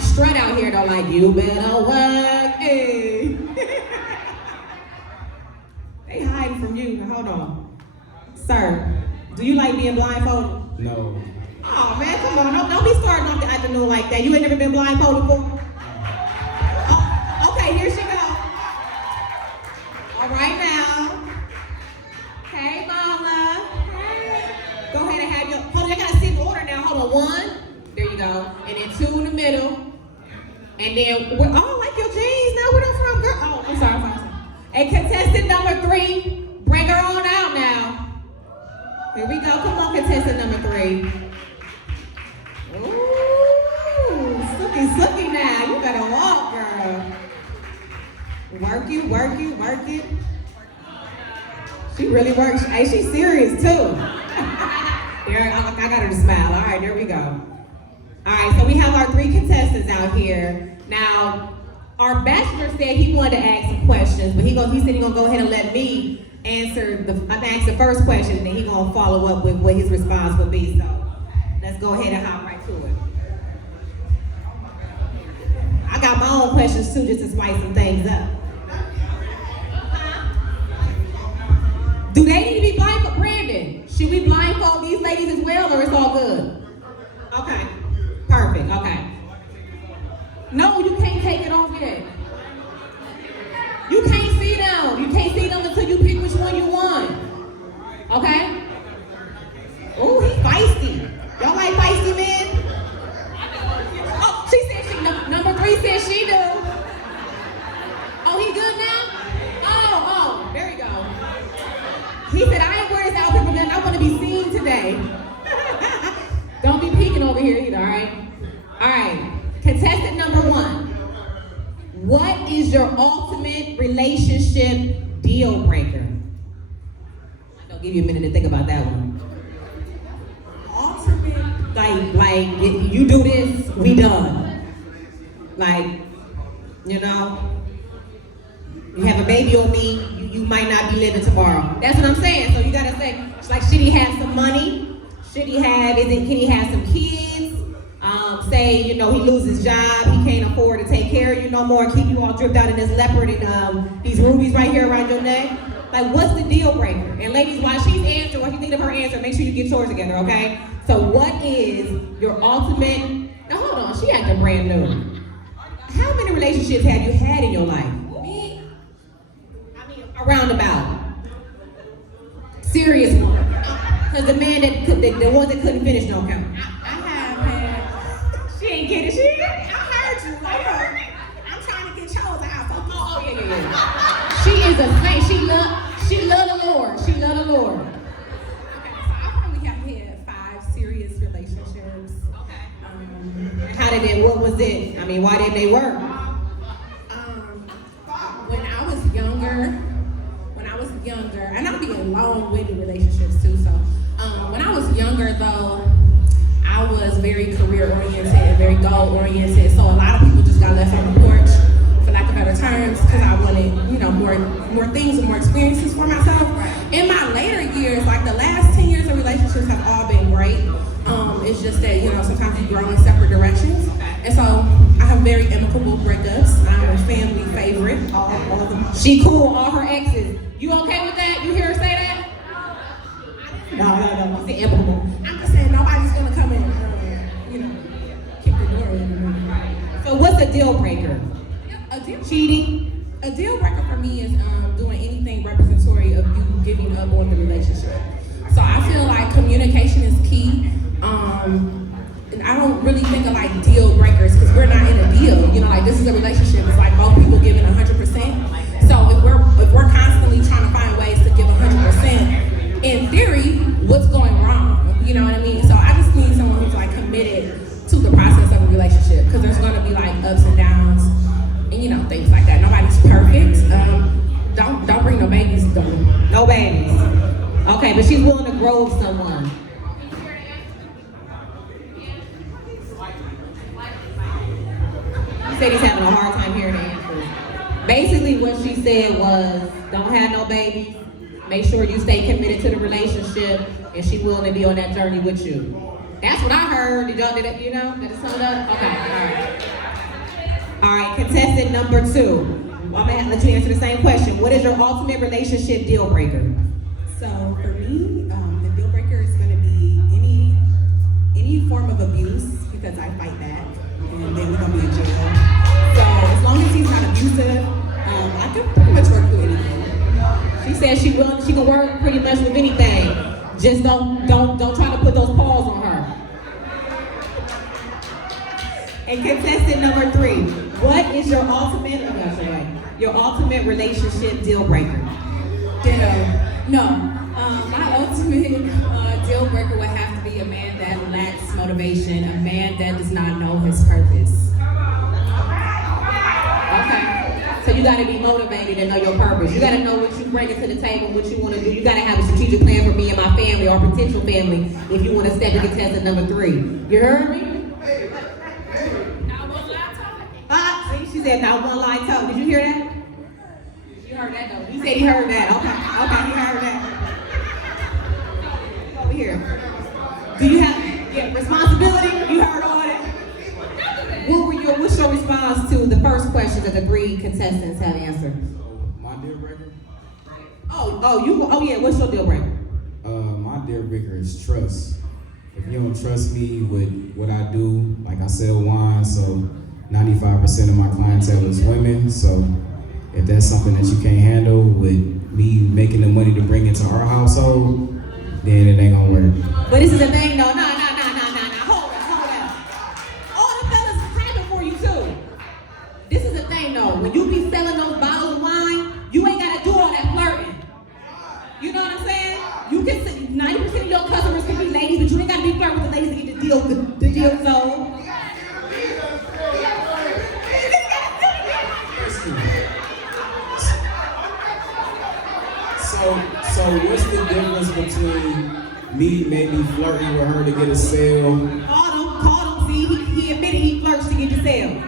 somebody strut out here though, like, you better work, hey. They hiding from you. Hold on. Sir, do you like being blindfolded? No. Oh man, come on. Don't be starting off the afternoon like that. You ain't never been blindfolded before? Oh, okay, here she go. All right now. Hey, mama. Hey. Go ahead and have your, hold on, I gotta sit in order now. Hold on, 1. There you go. And then 2 in the middle. And then, oh, like your jeans now. Where I'm from, girl? Oh, I'm sorry. And contestant number 3, bring her on out now. Here we go. Come on, contestant number 3. Ooh, sookie now. You better walk, girl. Work it. She really works. Hey, she's serious too. There, I got her to smile. All right, there we go. All right, so we have our 3 contestants out here. Now, our bachelor said he wanted to ask some questions, but he said he's gonna go ahead and let me answer the first question, and then he's gonna follow up with what his response would be. So let's go ahead and hop right to it. I got my own questions too, just to spice some things up. Do they need to be blindfolded? Brandon, should we blindfold these ladies as well, or it's all good? Okay, perfect, okay. No, you can't take it off yet. You can't see them. You can't see them until you pick which one you want. Okay? Oh, he feisty. Y'all like feisty men? Oh, she said number 3 said she do. Oh, he good now? Oh, there you go. He said, I ain't wear this outfit for nothing. I want to be seen today. Don't be peeking over here either, all right? All right. Contestant number 1. What is your ultimate relationship deal breaker? I'll give you a minute to think about that one. Ultimate, like if you do this, we done. Like, you know, you have a baby on me, you might not be living tomorrow. That's what I'm saying. So you gotta say, like, should he have some money? Can he have some kids? Say, you know, he loses his job, he can't afford to take care of you no more, keep you all dripped out in this leopard and these rubies right here around your neck. Like, what's the deal breaker? And ladies, while she's answering, while you think of her answer, make sure you get yours together, okay? So what is your ultimate, now hold on, she acting brand new. How many relationships have you had in your life? Me? I mean, around about. Serious one. Because the man the ones that couldn't finish don't count. She ain't kidding. I heard you. I'm trying to get chose out. Oh, yeah. She is a saint. She love the Lord. She love the Lord. Okay, so I probably have had 5 serious relationships. Okay. How did it? What was it? I mean, why didn't they work? When I was younger, and I'll be in long-winded relationships too. So, when I was younger, though, I was very career-oriented and very goal-oriented, so a lot of people just got left on the porch, for lack of better terms, because I wanted, you know, more things and more experiences for myself. In my later years, like the last 10 years of relationships have all been great. It's just that, you know, sometimes you grow in separate directions. And so I have very amicable breakups. I'm a family favorite. All of them. She cool, all her exes. You okay with that? You hear her say that? No. It's amicable. I'm just saying nobody's gonna come in, you know, kick the door in. So what's a deal breaker? Cheating? A deal breaker for me is doing anything representatory of you giving up on the relationship. So I feel like communication is key. And I don't really think of like deal breakers because we're not in a deal. You know, like this is a relationship. It's like both people giving 100%. So if we're constantly trying to find ways to give 100%, in theory, what's going wrong? You know what I mean? So I just need someone who's like committed to the process of a relationship because there's going to be like ups and downs and, you know, things like that. Nobody's perfect. Don't bring no babies though. No babies. Okay, but she's willing to grow with someone. He said he's having a hard time hearing the answers. Basically what she said was, don't have no babies, make sure you stay committed to the relationship, and she's willing to be on that journey with you. That's what I heard. Did it sum it up? Okay, all right. All right, contestant number 2. I'm gonna let you answer the same question. What is your ultimate relationship deal breaker? So for me, the deal breaker is going to be any form of abuse because I fight back, and then we're going to be in jail. So as long as he's not abusive, I can pretty much work through anything. She said she can work pretty much with anything. Just don't try to put those paws on her. And contestant number 3, what is your ultimate relationship deal breaker? My ultimate deal breaker would have to be a man that lacks motivation, a man that does not know his purpose. Okay. So you gotta be motivated and know your purpose. You gotta know what you bring to the table, what you wanna do. You gotta have a strategic plan for me and my family or potential family if you wanna step to contestant number 3. You heard me? See, she said not one lie told. Did you hear that? You heard that though. He said he heard that. Okay, he heard that. Over here. Do you have responsibility? You heard all that? What's your response to the first question that the 3 contestants have answered? My deal breaker? What's your deal breaker? My deal breaker is trust. If you don't trust me with what I do, like I sell wine, so 95% of my clientele is women, so if that's something that you can't handle with me making the money to bring into our household, then it ain't gonna work. But this is the thing though, nah. Hold up. All the fellas is clapping for you too. This is the thing though, when you be selling those bottles of wine, you ain't gotta do all that flirting. You know what I'm saying? You can 90% of your customers can be ladies, but you ain't gotta be flirting with the ladies to get the deal sold. So what's the difference between me maybe flirting with her to get a sale? Call him. See, he admitted he flirts to get the sale.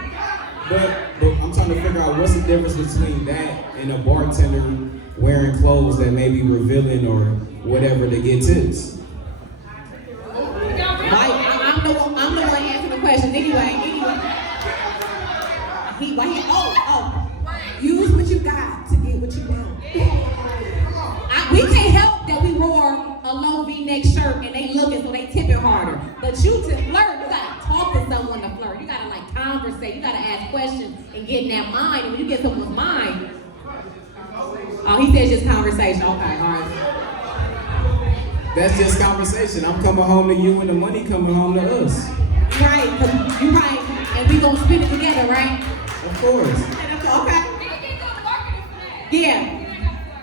But I'm trying to figure out what's the difference between that and a bartender wearing clothes that may be revealing or whatever to get tips. I'm the one answering the question anyway. Use what you got to get what you want. We can't help that we wore a low V-neck shirt and they looking so they tipping harder. But you to flirt, you gotta talk to someone to flirt. You gotta conversate. You gotta ask questions and get in that mind. And when you get someone's mind, he says just conversation. Okay, all right. That's just conversation. I'm coming home to you and the money coming home to us. Right, you're right. And we gonna spend it together, right? Of course. Okay. Yeah.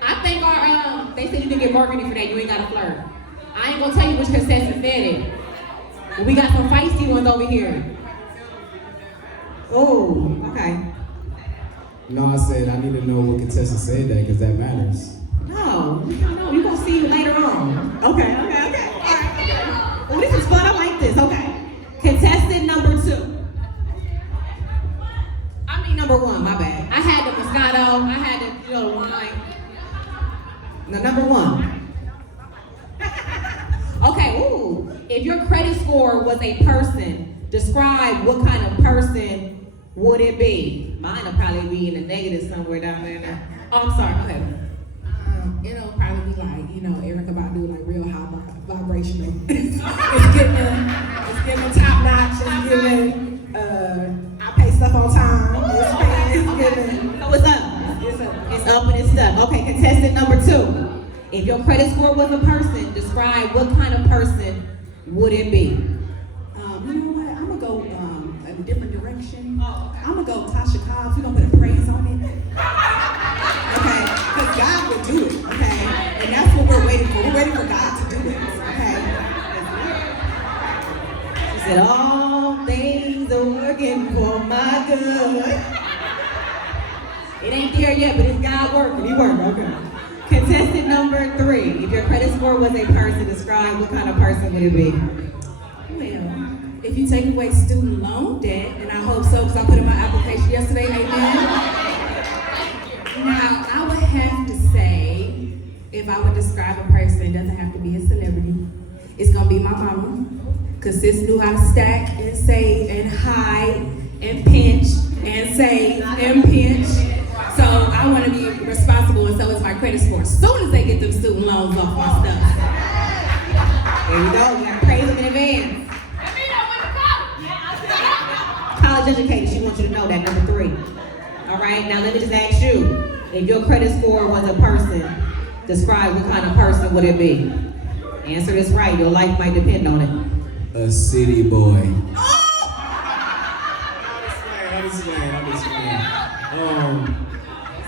I think they said you can get marketing for that. You ain't gotta flirt. I ain't gonna tell you which contestant said it. But we got some feisty ones over here. Oh, okay. No, I said I need to know what contestant said that because that matters. No, you're gonna see you later on. Okay. All right. Well, this is fun. I like this. Okay. Contestant number 2. Number 1, my bad. I had the Moscato, I had the wine. Now, number 1. Okay, if your credit score was a person, describe what kind of person would it be? Mine will probably be in the negative somewhere down there now. Oh, I'm sorry, go ahead. It'll probably be like, Erica Badu, like real high vibrational. it's giving top notch, it's giving, I pay stuff on time. It's giving. So what's up? It's up and it's stuck. Okay, contestant number 2. If your credit score was a person, describe what kind of person would it be? You know what? I'm gonna go a different direction. I'm gonna go Tasha Cobbs. We're gonna put a praise on it. Okay? Because God will do it. Okay? And that's what we're waiting for. We're waiting for God to do this. Okay? She said, all things are working for my good. It ain't there yet, but it's God working. He working. Okay. Contestant number 3. If your credit score was a person, describe what kind of person would it be? Well, if you take away student loan debt, and I hope so because I put in my application yesterday, amen. Now, I would have to say, if I would describe a person, it doesn't have to be a celebrity. It's gonna be my mama, because sis knew how to stack and save and hide and pinch and save and pinch. So I want to be responsible, and so is my credit score. As soon as they get them student loans off my stuff. There you go. You got to praise them in advance. College educated, she wants you to know that, number 3. All right, now let me just ask you, if your credit score was a person, describe what kind of person would it be? Answer this right, your life might depend on it. A city boy. Oh! I'm just playing.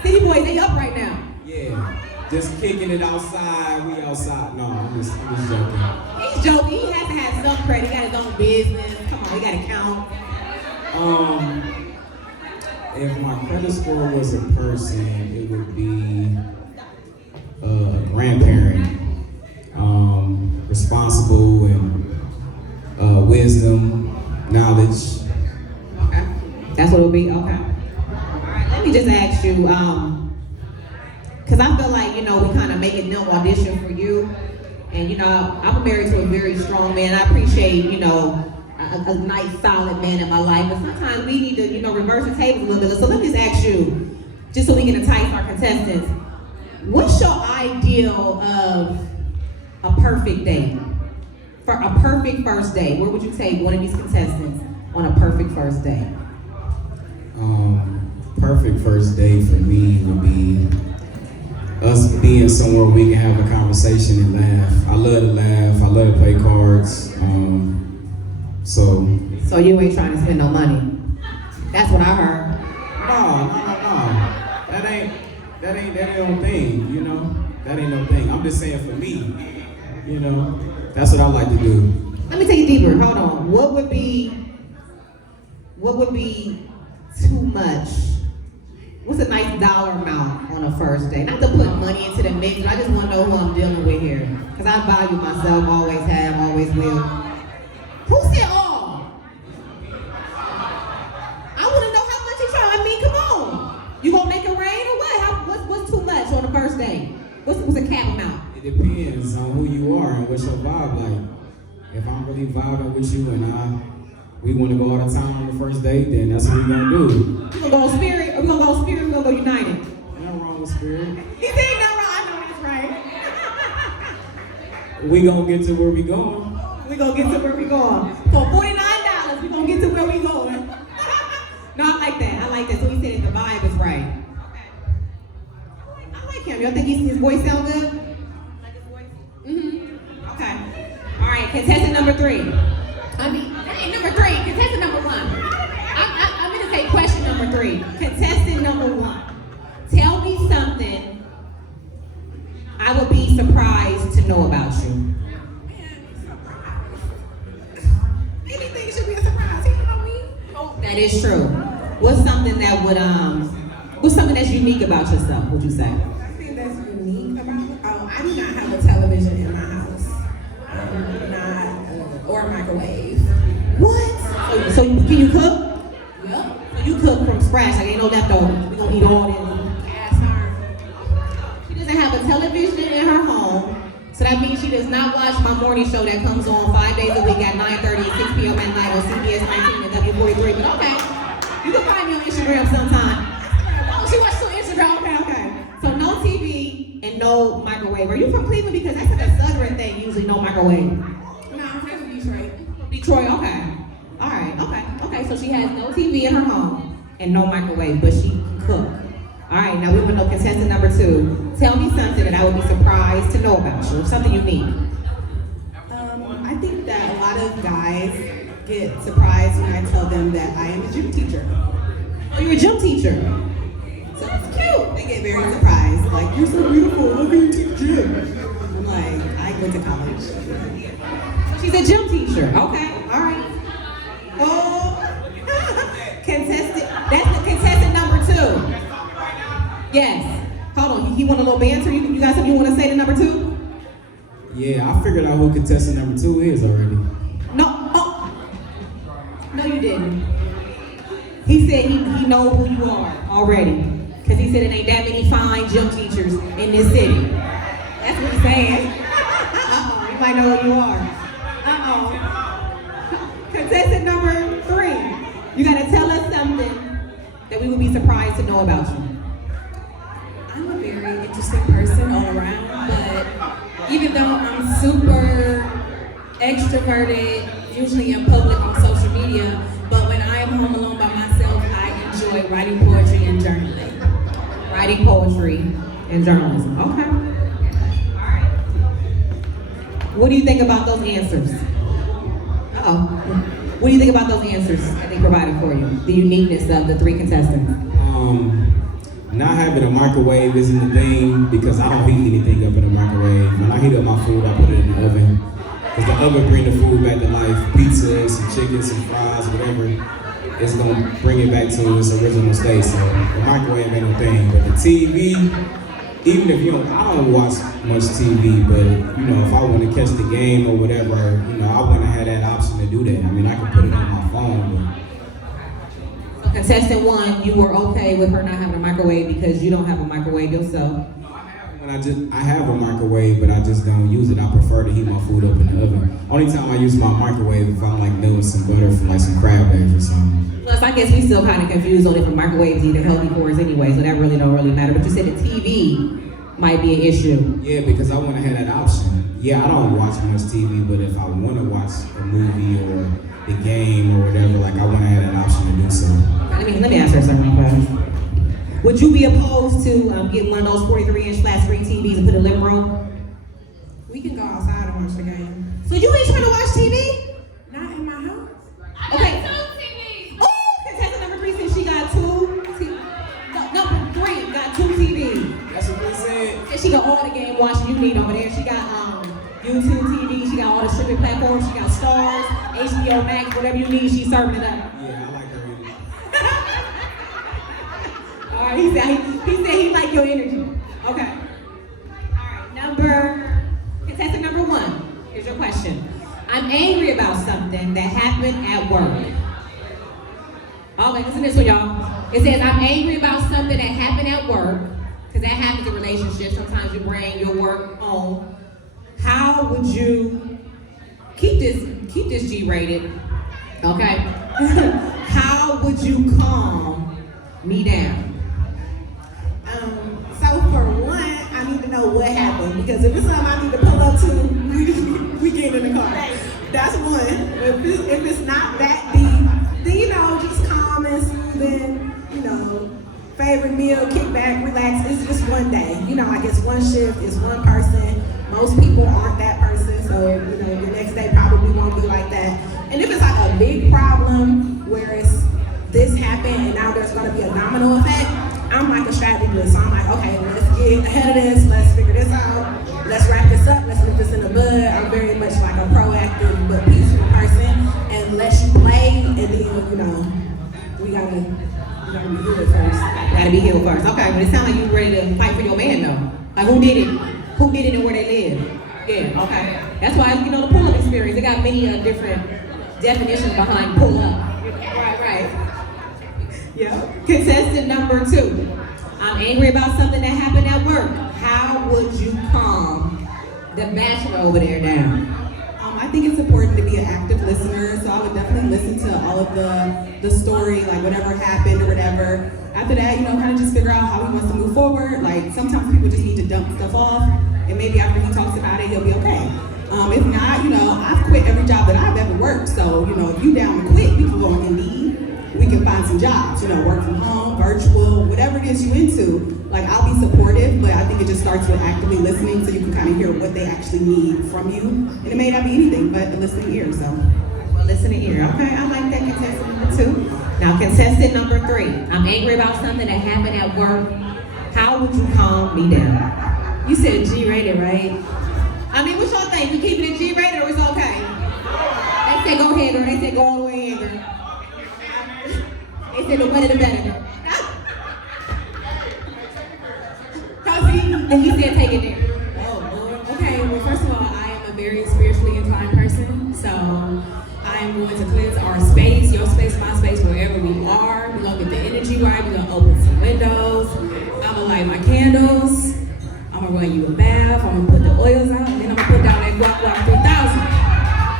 City boys, they up right now. Yeah, just kicking it outside. We outside. No, I'm just joking. He's joking. He has to have some credit. He got his own business. Come on, we got to count. If my credit score was a person, it would be a grandparent. Responsible and wisdom, knowledge. Okay. That's what it'll be? Okay. All right, let me just ask you, because I feel like, we kind of making them audition for you. And, I'm married to a very strong man. I appreciate, a nice, solid man in my life. But sometimes we need to, reverse the tables a little bit. So let me just ask you, just so we can entice our contestants, what's your ideal of a perfect date? For a perfect first date, where would you take one of these contestants on a perfect first date? Perfect first date for me would be us being somewhere we can have a conversation and laugh. I love to laugh. I love to play cards. So you ain't trying to spend no money. That's what I heard. No. That ain't no thing, That ain't no thing. I'm just saying for me, that's what I like to do. Let me take it deeper. Hold on. What would be too much? What's a nice dollar amount on a first date? Not to put money into the mix, but I just want to know who I'm dealing with here. Because I value myself, always have, always will. Who said all? I want to know how much you try. I mean, come on. You gonna make it rain or what? What's too much on the first date? What's a cap amount? It depends on who you are and what's your vibe like. If I'm really vibing with you and we want to go all the time on the first date, then that's what we're gonna do. We gonna go Spirit, or we gonna go Spirit, we gonna go United. Nothing wrong with Spirit. He said nothing wrong. I know he's right. We gonna get to where we going. We gonna get to where we going. For $49, we gonna get to where we going. No, I like that. So he said if the vibe is right. I like him. Y'all think his voice sound good? Like his voice? Mm-hmm. Okay. All right, contestant number 3. Number 3, contestant number 1. I'm gonna say question number 3. Contestant number 1. Tell me something I would be surprised to know about you. Anything should be a surprise. You know me. That is true. What's something that's unique about yourself, would you say? I think that's unique about me. I do not have a television in my house. Or a microwave. What? So can you cook? Yep. So you cook from scratch, like ain't no leftovers. We gonna eat all this. Cast iron. She doesn't have a television in her home, so that means she does not watch my morning show that comes on 5 days a week at 9:30 and 6 p.m. at night on CBS 19 and W43. But okay, you can find me on Instagram sometime. Oh, she watches on Instagram. Okay. So no TV and no microwave. Are you from Cleveland? Because that's like a Southern thing. Usually no microwave. No, I'm from Detroit. Detroit, okay. All right, okay. So she has no TV in her home and no microwave, but she can cook. All right, now we want to know contestant number 2. Tell me something that I would be surprised to know about you, something unique. I think that a lot of guys get surprised when I tell them that I am a gym teacher. Oh, you're a gym teacher. So it's cute. They get very surprised. Like, you're so beautiful. How can you teach gym? I'm like, I went to college. She's a gym teacher. Okay, all right. Oh, contestant. That's the contestant number 2. Yes. Hold on. You want a little banter? You got something you want to say to number 2? Yeah, I figured out who contestant number 2 is already. No. Oh. No, you didn't. He said he knows who you are already. Because he said it ain't that many fine gym teachers in this city. That's what he's saying. Uh-oh. You might know who you are. Uh-oh. Contestant number 3. You got to tell us something be surprised to know about you? I'm a very interesting person all around, but even though I'm super extroverted, usually in public on social media, but when I am home alone by myself, I enjoy writing poetry and journaling. Writing poetry and journalism. Okay. All right. What do you think about those answers? Uh-oh. What do you think about those answers that they provided for you? The uniqueness of the three contestants? Not having a microwave isn't the thing because I don't heat anything up in a microwave. When I heat up my food, I put it in the oven. Because the oven brings the food back to life. Pizza, some chicken, some fries, whatever. It's gonna bring it back to its original state. So the microwave ain't no thing. But the TV, even if you don't, I don't watch much TV, but you know, if I want to catch the game or whatever, you know, I want to have that option to do that. I mean, I can put it on my phone, So contestant one, you were okay with her not having a microwave because you don't have a microwave yourself. I have a microwave, but I just don't use it. I prefer to heat my food up in the oven. Only time I use my microwave if I'm like milling some butter for like some crab legs or something. Plus, I guess we still kind of confused on if a microwave is either healthy for us anyway, so that really don't really matter. But you said the TV might be an issue. Yeah, because I want to have that option. Yeah, I don't watch much TV, but if I want to watch a movie or the game or whatever, like I want to have that option to do so. Let me ask her something, guys. Would you be opposed to getting one of those 43-inch flat screen TVs and put in the living room? We can go outside and watch the game. So you ain't trying to watch TV? Not in my house. Okay. Oh, contestant number 3 said she got two. Number 3 got 2 TVs. That's what they said. And she got all the game watching you need over there. She got YouTube TV. She got all the streaming platforms. She got Stars, HBO Max, whatever you need. She's serving it up. Yeah, I like her energy. All right, he said he like your energy. Okay. All right, contestant number 1. Here's your question. I'm angry about something that happened at work. Okay, listen to this one, y'all. It says, I'm angry about something that happened at work, because that happens in relationships. Sometimes you bring your work home. How would you keep this G-rated? Okay. How would you calm me down? So for one, I need to know what happened, because if it's something I need to pull up to, we get in the car. That's one. If it's not that deep, then you know, just calm and soothing, you know, favorite meal, kick back, relax. It's just one day. You know, I guess one shift is one person. Most people aren't that person, so you know, the next day probably won't be like that. And if it's like a big problem where it's this happened and now there's gonna be a domino effect, I'm like a strategist. So I'm like, okay, let's get ahead of this, let's figure this out, let's wrap this up, let's nip this in the bud. I'm very much like a proactive but peaceful person, and let you play, and then, you know, we gotta be healed first. Gotta be healed first. Okay, but it sounds like you ready to fight for your man though. Like who did it? Who did it and where they live? Yeah, okay. That's why, you know, the pull-up experience, it got many different definitions behind pull-up. Right. Yeah. Contestant number 2. I'm angry about something that happened at work. How would you calm the bachelor over there down? I think it's important to be an active listener, so I would definitely listen to all of the story, like whatever happened or whatever. After that, you know, kind of just figure out how he wants to move forward. Like sometimes people just need to dump stuff off, and maybe after he talks about it, he'll be okay. If not, you know, I've quit every job that I've ever worked, so you know, if you down to quit, we can go on Indeed. We can find some jobs, you know, work from home, virtual, whatever it is you into. Like, I'll be supportive, but I think it just starts with actively listening so you can kind of hear what they actually need from you. And it may not be anything but a listening ear, so. Well, listening ear. Okay, I like that, contestant number 2. Now, contestant number 3. I'm angry about something that happened at work. How would you calm me down? You said G-rated, right? I mean, what y'all think? We keeping it G-rated or it's okay? They said go ahead, girl. They said go all the way in, girl. They said the better the better, girl. And he said take it there. Oh, Lord. Okay, well, first of all, I am a very spiritually inclined person, so I am going to cleanse our space, your space, my space, wherever we are. We're going to get the energy right. We're going to open some windows. I'm going to light my candles. I'm going to run you a bath. I'm going to put the oils out, and then I'm going to put down that guac 3000.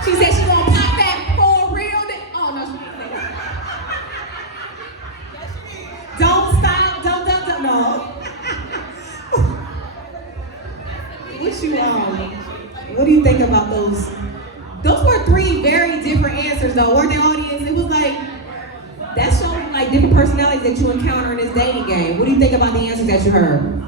She said she gonna pop that for real. Oh no, she didn't say that. Don't What do you think about those? Those were three very different answers, though, weren't they, audience? It was like, that showed like different personalities that you encounter in this dating game. What do you think about the answers that you heard?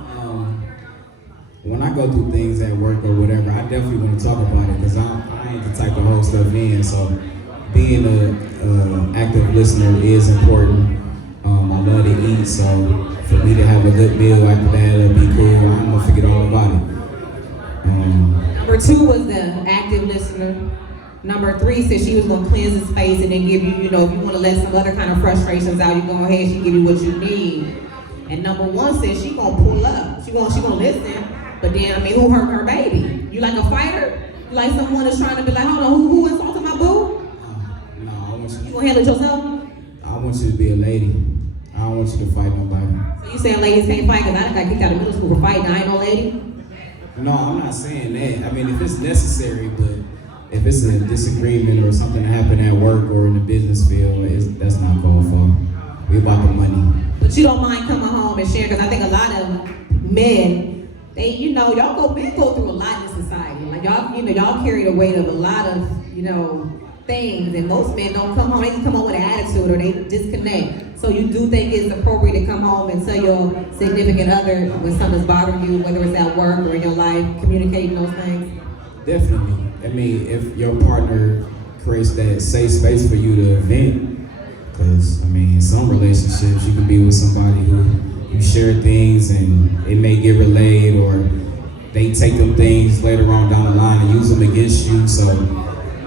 When I go through things at work or whatever, I definitely want to talk about it because I ain't the type to hold stuff in. So being an active listener is important. I love to eat, so for me to have a good meal after that, it'll be cool. I'm gonna forget all about it. Number 2 was the active listener. Number 3 said she was gonna cleanse the space and then give you, if you want to let some other kind of frustrations out, you go ahead, she give you what you need. And number 1 said she gonna pull up. She gonna listen. But then, who hurt her baby? You like a fighter? You like someone that's trying to be like, hold on, who insulted my boo? No, I want you. You gonna handle it yourself? I want you to be a lady. I don't want you to fight nobody. So you saying ladies can't fight? Cause I done got kicked out of middle school for fighting. I ain't no lady. No, I'm not saying that. If it's necessary, but if it's a disagreement or something that happened at work or in the business field, that's not called for. We about the money. But you don't mind coming home and sharing? Because I think a lot of men, men go through a lot in society. Like y'all carry the weight of a lot of, things, and most men don't come home. They just come home with an attitude or they disconnect. So you do think it's appropriate to come home and tell your significant other when something's bothering you, whether it's at work or in your life, communicating those things? Definitely. If your partner creates that safe space for you to vent, because in some relationships you can be with somebody who you share things and it may get relayed, or they take them things later on down the line and use them against you. So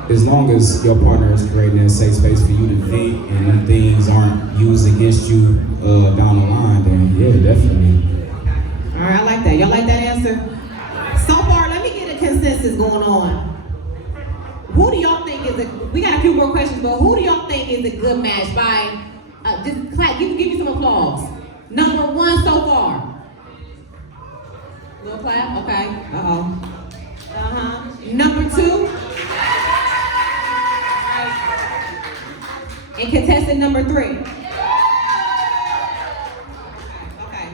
as long as your partner is creating that safe space for you to vent and them things aren't used against you down the line, then yeah, definitely. All right, I like that. Y'all like that answer? So far, let me get a consensus going on. Who do y'all think we got a few more questions, but who do y'all think is a good match by, just clap, give me some applause. Number 1 so far. Little clap, okay. Number 2. And contestant number 3. Okay,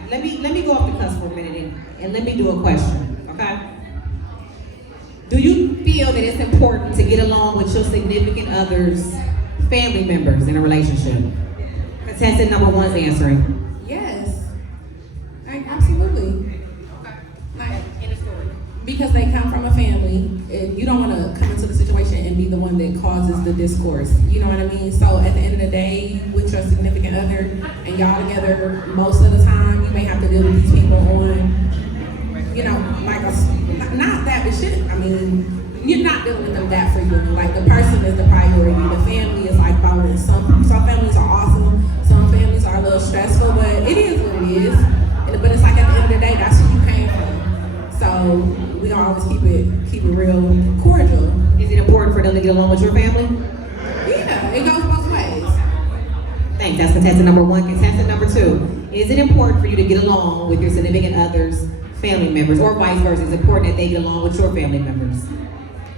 let me go off the cuss for a minute and let me do a question, okay? Do you feel that it's important to get along with your significant other's family members in a relationship? Contestant number 1's answering. Yes, absolutely. Because they come from a family, and you don't want to come into the situation and be the one that causes the discourse. You know what I mean? So at the end of the day, with your significant other and y'all together, most of the time, you may have to deal with these people on, not that, but shit. You're not dealing with them that frequently. Like, the person is the priority. The family is like following. Some families are awesome. Some families are a little stressful, but it is what it is. But it's like at the end of the day, that's who you came from. So we always keep it real cordial. Is it important for them to get along with your family? Yeah, it goes both ways. Thanks. That's contestant number 1. Contestant number 2. Is it important for you to get along with your significant other's family members, or vice versa? Is it important that they get along with your family members?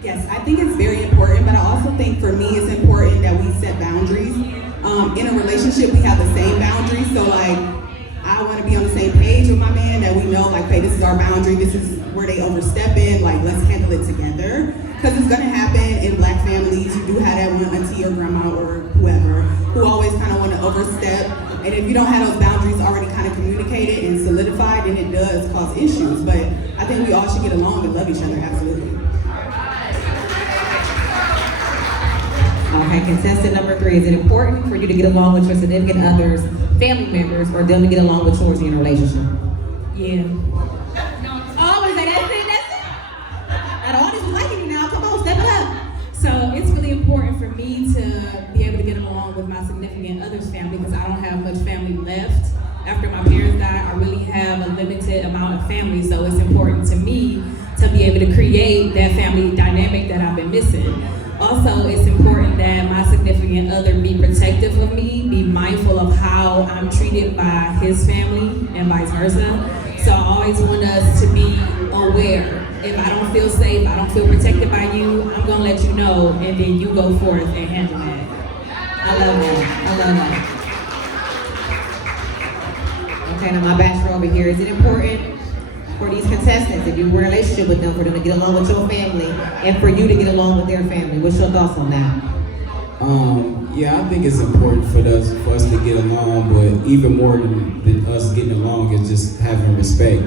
Yes, I think it's very important, but I also think for me it's important that we set boundaries. In a relationship, we have the same boundaries, so I want to be on the same page with my man, that we know, hey, this is our boundary, this is where they overstep in, let's handle it together. Because it's going to happen in Black families. You do have that one auntie or grandma or whoever who always kind of want to overstep. And if you don't have those boundaries already kind of communicated and solidified, then it does cause issues. But I think we all should get along and love each other, absolutely. Okay, contestant number 3. Is it important for you to get along with your significant other's family members, or them to get along with yours in your relationship? Yeah. Always say that's it. Now the audience is liking you now. Come on, step it up. So it's really important for me to be able to get along with my significant other's family, because I don't have much family left. After my parents died, I really have a limited amount of family, so it's important to me to be able to create that family dynamic that I've been missing. Also, it's important that my significant other be protective of me, be mindful of how I'm treated by his family and vice versa. So I always want us to be aware. If I don't feel safe, I don't feel protected by you, I'm gonna let you know, and then you go forth and handle that. I love that. Okay, now my bachelor over here. Is it important for these contestants, if you were in a relationship with them, for them to get along with your family, and for you to get along with their family? What's your thoughts on that? Yeah, I think it's important for us to get along, but even more than us getting along is just having respect,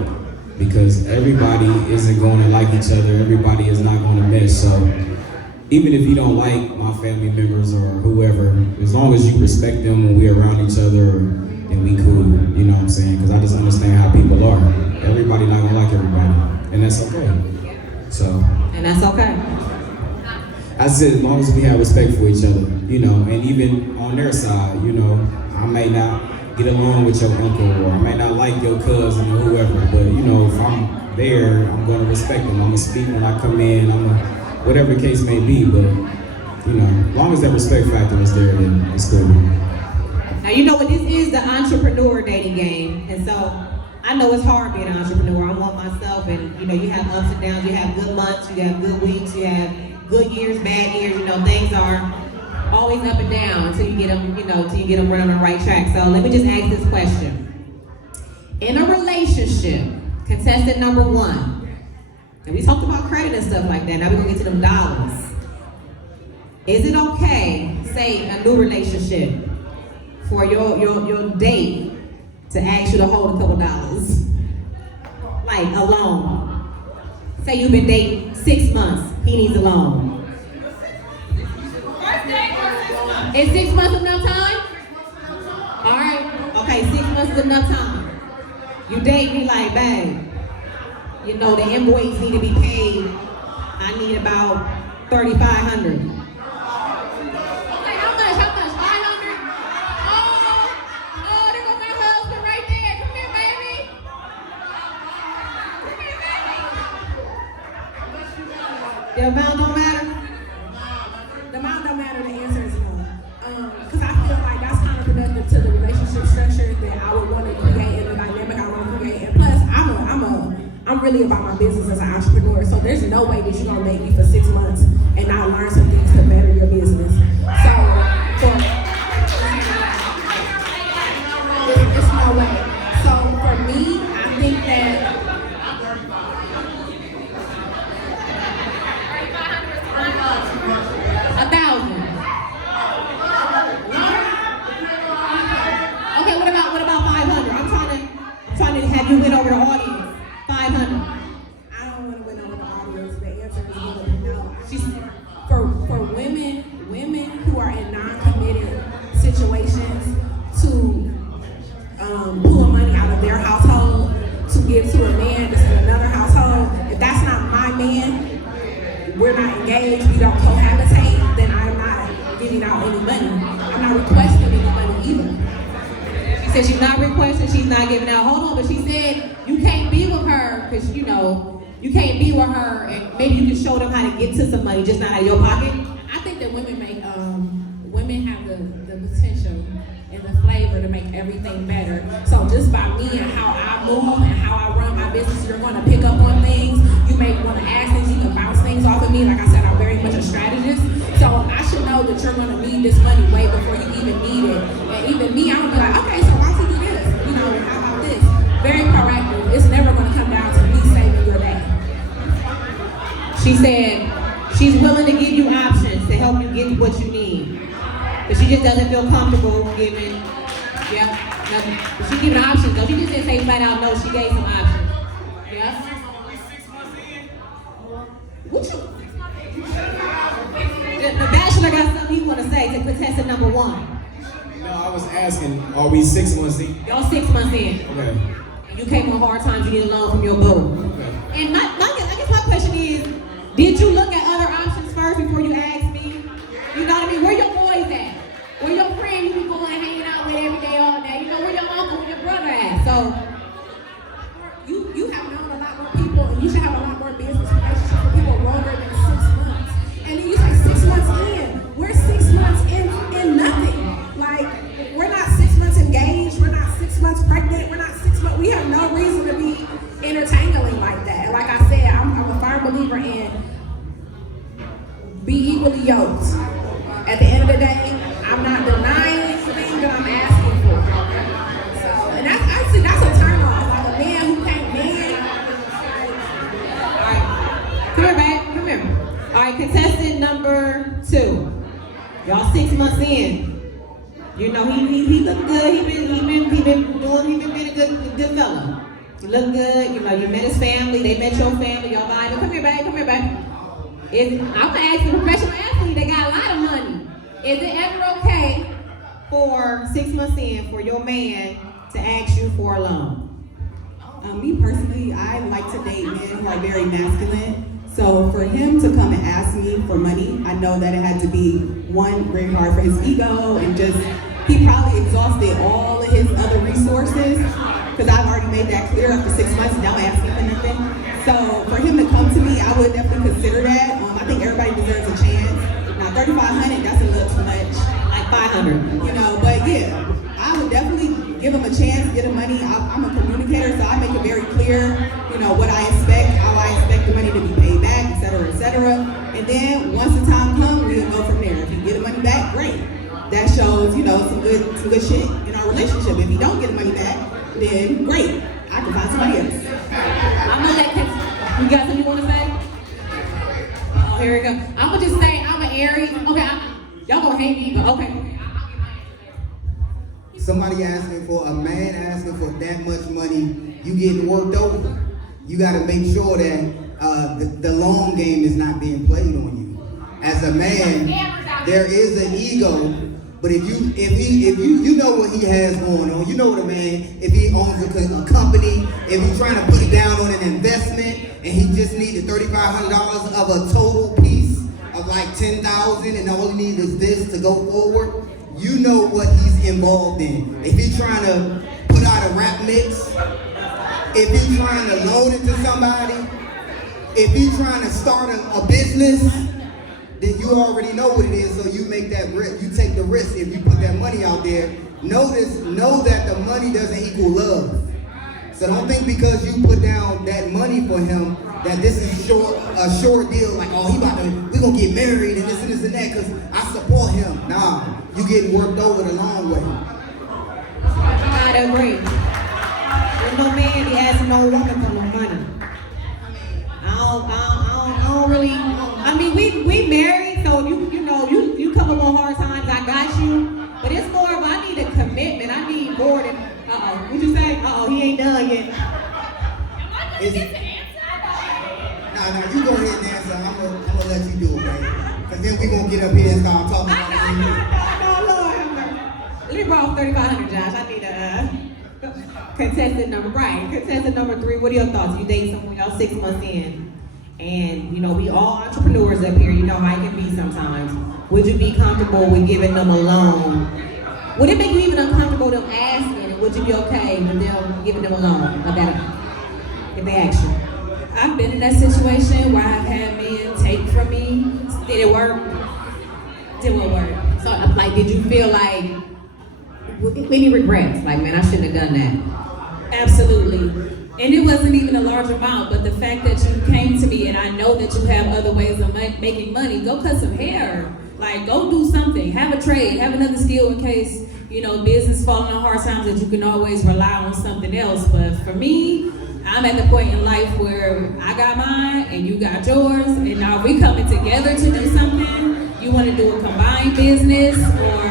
because everybody isn't going to like each other. Everybody is not going to mesh. So even if you don't like my family members or whoever, as long as you respect them when we're around each other, then we cool. You know what I'm saying? Because I just understand how people are. Everybody not gonna like everybody, and that's okay. So. And that's okay. I said, as long as we have respect for each other, you know, and even on their side, you know, I may not get along with your uncle, or I may not like your cousin or whoever, but you know, if I'm there, I'm going to respect them. I'm going to speak when I come in, whatever the case may be, but you know, as long as that respect factor is there, then it's cool. Now, you know what, this is the entrepreneur dating game, and so I know it's hard being an entrepreneur. I'm one myself, and you know, you have ups and downs, you have good months, you have good weeks, you have good years, bad years, you know, things are always up and down until you get them, you know, until you get them running on the right track. So let me just ask this question. In a relationship, contestant number 1, and we talked about credit and stuff like that, now we're gonna get to them dollars. Is it okay, say a new relationship, for your date to ask you to hold a couple dollars? Like a loan. Say you've been dating 6 months, he needs a loan. Is 6 months enough time? Alright, okay, 6 months is enough time. You date me like, babe, you know the invoice need to be paid. I need about $3,500. Okay, how much? 500? Oh, there goes my husband right there. Come here, baby. The amount don't matter? The amount don't matter, the answer is no. Because I feel like that's counterproductive to the relationship structure that I would want to create and the dynamic I want to create. And plus, I'm really about my business as an entrepreneur. So there's no way that you're gonna date me for 6 months and not learn some things to better your business. So it's no way. So for me, I think that $1,000. Okay, what about 500? I'm trying to have you win over the audience. 500. I don't want to win over the audience. The answer is no. For women who are in non-committed situations to pull money out of their household to give to a man that's in another household. If that's not my man, we're not engaged, we don't cohabitate, then I'm not giving out any money. I'm not requesting any money either. She said she's not requesting, she's not giving out. Hold on, but she said you can't be with her because, you know, you can't be with her and maybe you can show them how to get to some money, just not out of your pocket. I think that women have the potential and the flavor to make everything better. So just by me and how I move and how I run my business, you're going to pick up on things. You may want to ask things, you can bounce things off of me. Like I said, I'm very much a strategist. So I should know that you're going to need this money way before you even need it. And even me, I'm going to be like, okay, so why don't you do this? You know, how about this? Very proactive. It's never going to come down to me saving your day. She said she's willing to give you options to help you get what you need. But she just doesn't feel comfortable giving, nothing. But she giving options though. She just didn't say flat out no, she gave some options. Yeah? What you? The bachelor got something he want to say to contestant number 1. No, I was asking, are we 6 months in? Y'all 6 months in. Okay. You came on hard times, you need a loan from your boo. Okay. And I guess my question is, did you look at other options first before you asked me? You know what I mean? Where your boys at? Where your friend you be going and hanging out with every day, all day? You know, where your uncle and your brother at? So, You have known a lot more people, and you should have a lot more business relationships with people longer than 6 months. And then you say 6 months in. We're 6 months in nothing. Like, we're not 6 months engaged. We're not 6 months pregnant. We're not 6 months. We have no reason to be intertangling like that. Like I said, I'm a firm believer in be equally yoked. At the end of the day, I'm not denying anything that I'm asking for. So, and that's a turn off. Like a man who can't man, come here. All right, contestant number 2. Y'all 6 months in. You know, he look good. He been a good fella. You look good. You know, you met his family. They met your family. Y'all vibing. Come here, babe. Come here, babe. I'm gonna ask the professional athlete. They got a lot of money. Is it ever okay for 6 months in for your man to ask you for a loan? Me personally, I like to date men who are very masculine. So for him to come and ask me for money, I know that it had to be, one, very hard for his ego, and just, he probably exhausted all of his other resources, because I've already made that clear after 6 months, and now I'm asking for nothing. So for him to come to me, I would definitely consider that. I think everybody deserves a chance. Now $3,500, that's a little too much. Like 500. You know, but yeah, I would definitely give him a chance, get him money. I'm a communicator, so I make it very clear, you know, what I expect, how I expect the money to be paid back, et cetera, et cetera. And then once the time comes, we'll go from there. If you get the money back, great. That shows, you know, some good shit in our relationship. If you don't get the money back, then great. I can find somebody else. I'm gonna let you got something you want to say? Oh, here we go. I'm gonna just say I'm an Aries. Okay, y'all gonna hate me, but okay. Somebody asking for, a man asking for that much money, you getting worked over. You gotta make sure that the long game is not being played on you. As a man, there is an ego, but if you know what he has going on, you know what a man, if he owns a company, if he's trying to put it down on an investment, and he just needed $3,500 of a total piece of like $10,000, and all he needs is this to go forward, you know what he's involved in. If he's trying to put out a rap mix, if he's trying to loan it to somebody, if he's trying to start a business, then you already know what it is, so you make that risk, you take the risk if you put that money out there. Know that the money doesn't equal love. So don't think because you put down that money for him that this is a short deal, like, oh, we're gonna get married and this and that, because I support him. Nah, you getting worked over the long way. I agree. There's no man be asking no woman for no money. I don't really. I mean, we married, so you come up on hard times. I got you, but it's more of I need a commitment. I need more than. What'd you say? He ain't done yet. Nah, you go ahead and answer. I'm gonna let you do it, right? Because then we gonna get up here and start talking about it. No, Lord. Let me borrow $3,500, Josh. I need a contestant number. Right. Contestant number 3. What are your thoughts? You date someone, y'all 6 months in, and we all entrepreneurs up here. You know how it can be sometimes. Would you be comfortable with giving them a loan? Would it make you even uncomfortable them asking? And would you be okay with them giving them a loan if they ask you? I've been in that situation where I've had men take from me. Did it work? Didn't work. So, like, did you feel like any regrets? Like, man, I shouldn't have done that. Absolutely. And it wasn't even a large amount, but the fact that you came to me and I know that you have other ways of making money, go cut some hair. Like, go do something. Have a trade. Have another skill in case, business falling on hard times, that you can always rely on something else. But for me, I'm at the point in life where I got mine and you got yours, and now we coming together to do something. You want to do a combined business, or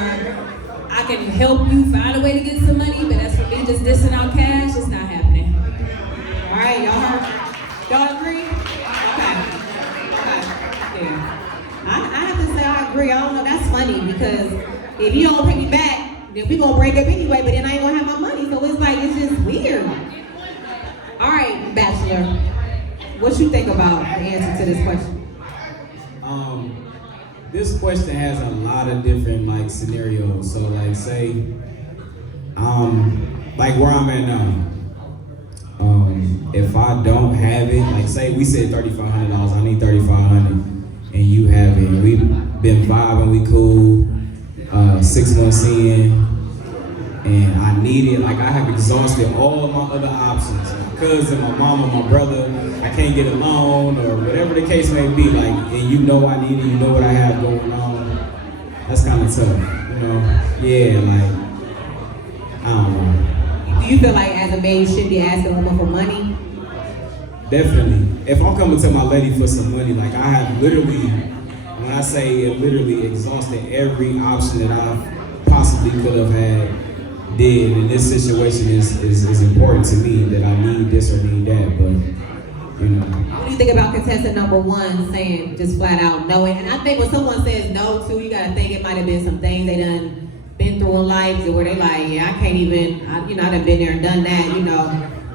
I can help you find a way to get some money, but as for me just dissing out cash, it's not happening. All right, y'all heard? Y'all agree? Okay. Yeah. I have to say I agree. I don't know, that's funny, because if you don't pay me back, then we gonna break up anyway, but then I ain't gonna have my money, so it's just weird. All right, Bachelor, what you think about the answer to this question? This question has a lot of different scenarios. So say, like where I'm at now. If I don't have it, say we said $3,500, I need $3,500, and you have it. We've been vibing, we cool. 6 months in, and I need it. I have exhausted all my other options. My cousin, my mama, my brother, I can't get a loan or whatever the case may be. And I need it, you know what I have going on. That's kind of tough, Yeah, I don't know. Do you feel like as a man you shouldn't be asking a woman for money? Definitely. If I'm coming to my lady for some money, like I have literally, when I say literally exhausted every option that I possibly could have had, did, and this situation is important to me that I need this or need that, but you know. What do you think about contestant number one saying just flat out no? And I think when someone says no too, you gotta think it might have been some things they done been through in life where they like, yeah, I can't even, I done been there and done that, you know.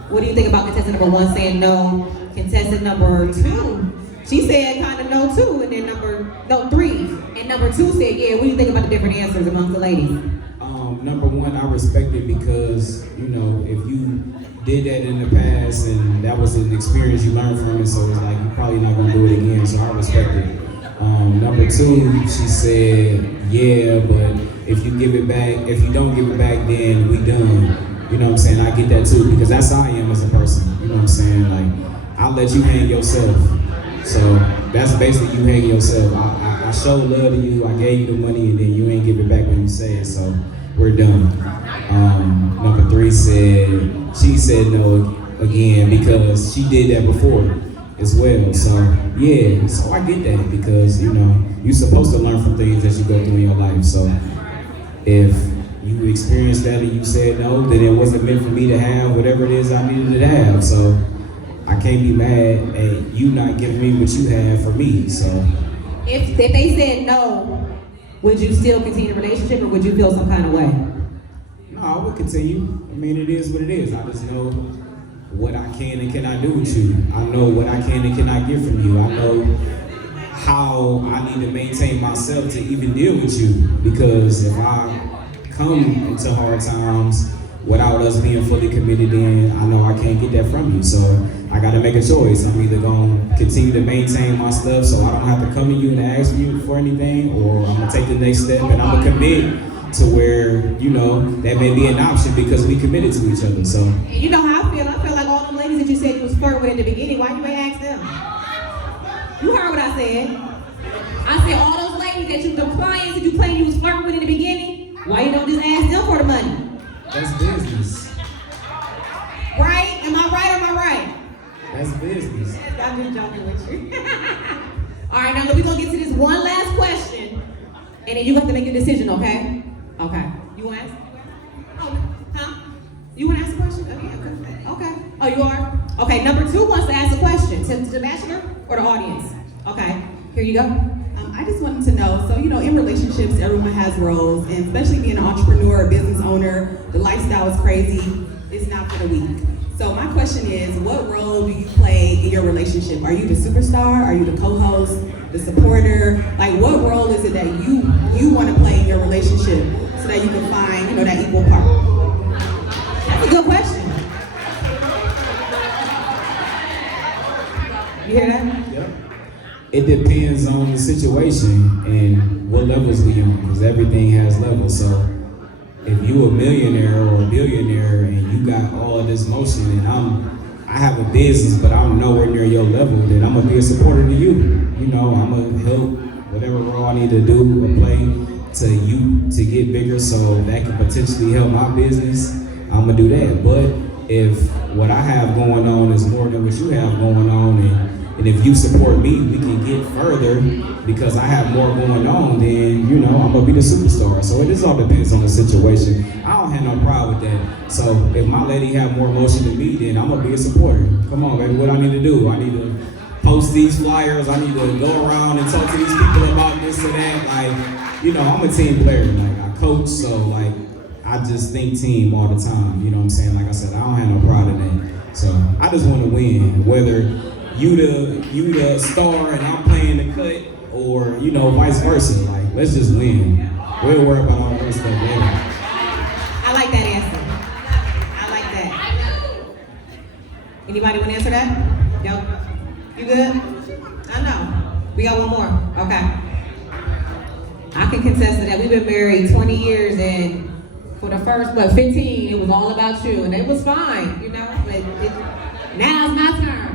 What do you think about contestant number one saying no? Contestant number two, she said kind of no too, and then three, and number two said yeah. What do you think about the different answers amongst the ladies? Number one, I respect it because, you know, if you did that in the past and that was an experience you learned from it, so it's like you're probably not gonna do it again, so I respect it. Number two, she said, yeah, but if you give it back, if you don't give it back, then we done. You know what I'm saying? I get that too, because that's how I am as a person. You know what I'm saying? Like, I'll let you hang yourself. So that's basically you hang yourself. I show love to you, I gave you the money, and then you ain't give it back when you say it, so we're done. Number three said, she said no again because she did that before as well. So yeah, so I get that because, you know, you're supposed to learn from things that you go through in your life. So if you experienced that and you said no, then it wasn't meant for me to have whatever it is I needed to have. So I can't be mad at you not giving me what you have for me. So If they said no, would you still continue the relationship or would you feel some kind of way? no, I would continue. I mean, it is what it is. I just know what I can and cannot do with you. I know what I can and cannot get from you. I know how I need to maintain myself to even deal with you. Because if I come into hard times without us being fully committed in, I know I can't get that from you. So I gotta make a choice. I'm either gonna continue to maintain my stuff so I don't have to come to you and ask you for anything, or I'm gonna take the next step and I'm gonna commit to where, you know, that may be an option because we committed to each other. So And you know how I feel. I feel like all the ladies that you said you was flirting with in the beginning, why you ain't ask them? You heard what I said. I said all those ladies that you, the clients that you claimed you was flirting with in the beginning, why you don't just ask them for the money? that's business. Right? Am I right or am I right? That's business. I'm just joking with you. All right, now we're gonna get to this one last question, and then you have to make a decision, okay? Okay. You want to ask? Oh, huh? You want to ask a question? Okay. Oh, you are? Okay, number two wants to ask a question to the bachelor or the audience. Okay, here you go. I just wanted to know, so, you know, in relationships, everyone has roles, and especially being an entrepreneur or business owner, the lifestyle is crazy. It's not for the weak. So my question is, what role do you play in your relationship? Are you the superstar? Are you the co-host, the supporter? Like, what role is it that you want to play in your relationship so that you can find, you know, that equal part? That's a good question. You hear that? Yep. It depends on the situation and what levels we on, because everything has levels. So if you a millionaire or a billionaire and you got all of this motion and I have a business but I'm nowhere near your level, then I'm gonna be a supporter to you. You know, I'm gonna help whatever role I need to do or play to you to get bigger so that can potentially help my business. I'm gonna do that. But if what I have going on is more than what you have going on, and if you support me, we can get further because I have more going on, then, you know, I'm gonna be the superstar. So it just all depends on the situation. I don't have no problem with that. So if my lady have more motion than me, then I'm gonna be a supporter. Come on, baby, what I need to do? I need to post these flyers. I need to go around and talk to these people about this and that. Like, you know, I'm a team player. Like, I coach, so like, I just think team all the time. You know what I'm saying? Like I said, I don't have no pride in that. So I just want to win, whether you the star and I'm playing the cut, or, you know, vice versa. Like, let's just win. We'll worry about all the other stuff later. I like that answer. I like that. Anybody want to answer that? Yo, you good? I know. We got one more. Okay. I can contest to that. We've been married 20 years, and for the first, 15, it was all about you, and it was fine, you know. But now it's my turn.